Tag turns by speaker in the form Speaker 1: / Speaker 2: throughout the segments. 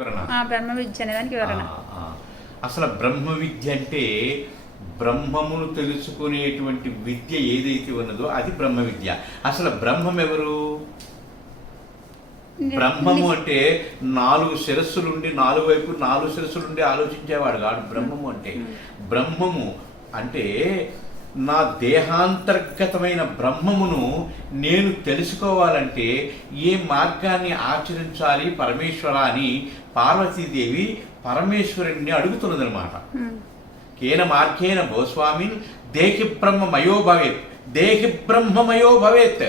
Speaker 1: వివరణ.
Speaker 2: బ్రహ్మ విద్య వివరణ.
Speaker 1: అసలు బ్రహ్మ విద్య అంటే బ్రహ్మమును తెలుసుకునేటువంటి విద్య ఏదైతే ఉన్నదో అది బ్రహ్మ విద్య. అసలు బ్రహ్మం ఎవరు? బ్రహ్మము అంటే నాలుగు శిరస్సులుండి నాలుగు వైపు నాలుగు శిరస్సులుండి ఆలోచించేవాడు కాదు బ్రహ్మము అంటే. బ్రహ్మము అంటే నా దేహాంతర్గతమైన బ్రహ్మమును నేను తెలుసుకోవాలంటే ఏ మార్గాన్ని ఆచరించాలి పరమేశ్వర అని పార్వతీదేవి పరమేశ్వరుణ్ణి అడుగుతున్నదనమాట కేన మార్గేన గోస్వామి దేహి బ్రహ్మమయో భవేత్ దేహి బ్రహ్మమయో భవేత్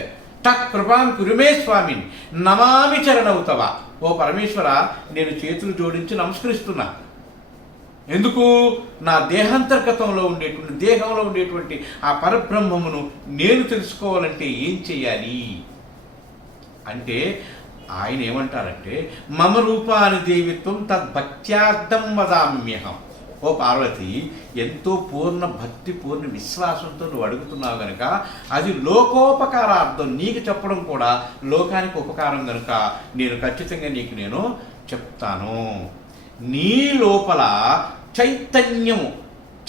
Speaker 1: తక్ కృపాం కురుమే స్వామిన్ నమామి చరణవుతవా ఓ పరమేశ్వర నేను చేతులు జోడించి నమస్కరిస్తున్నా. ఎందుకు? నా దేహాంతర్గతంలో ఉండేటువంటి దేహంలో ఉండేటువంటి ఆ పరబ్రహ్మమును నేను తెలుసుకోవాలంటే ఏం చెయ్యాలి? అంటే ఆయన ఏమంటారంటే మమ రూపాని దేవిత్వం తద్భక్త్యార్థం వదామ్యహం. ఓ పార్వతి ఎంతో పూర్ణ భక్తి పూర్ణ విశ్వాసంతో నువ్వు అడుగుతున్నావు గనుక అది లోకోపకారార్థం. నీకు చెప్పడం కూడా లోకానికి ఉపకారం గనుక నేను ఖచ్చితంగా నీకు నేను చెప్తాను. నీ లోపల చైతన్యము.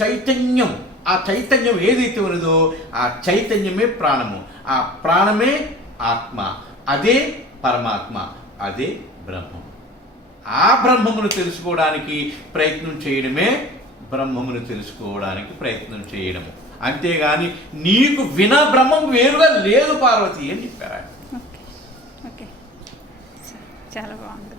Speaker 1: చైతన్యం. ఆ చైతన్యం ఏదైతే ఉన్నదో ఆ చైతన్యమే ప్రాణము. ఆ ప్రాణమే ఆత్మ. అదే పరమాత్మ. అదే బ్రహ్మం ఆ బ్రహ్మమును తెలుసుకోవడానికి ప్రయత్నం చేయడమే బ్రహ్మమును తెలుసుకోవడానికి ప్రయత్నం చేయడము. అంతేగాని నీకు విన బ్రహ్మం వేరుగా లేదు పార్వతి అని చెప్పారు
Speaker 2: ఓకే. చాలా బాగుంది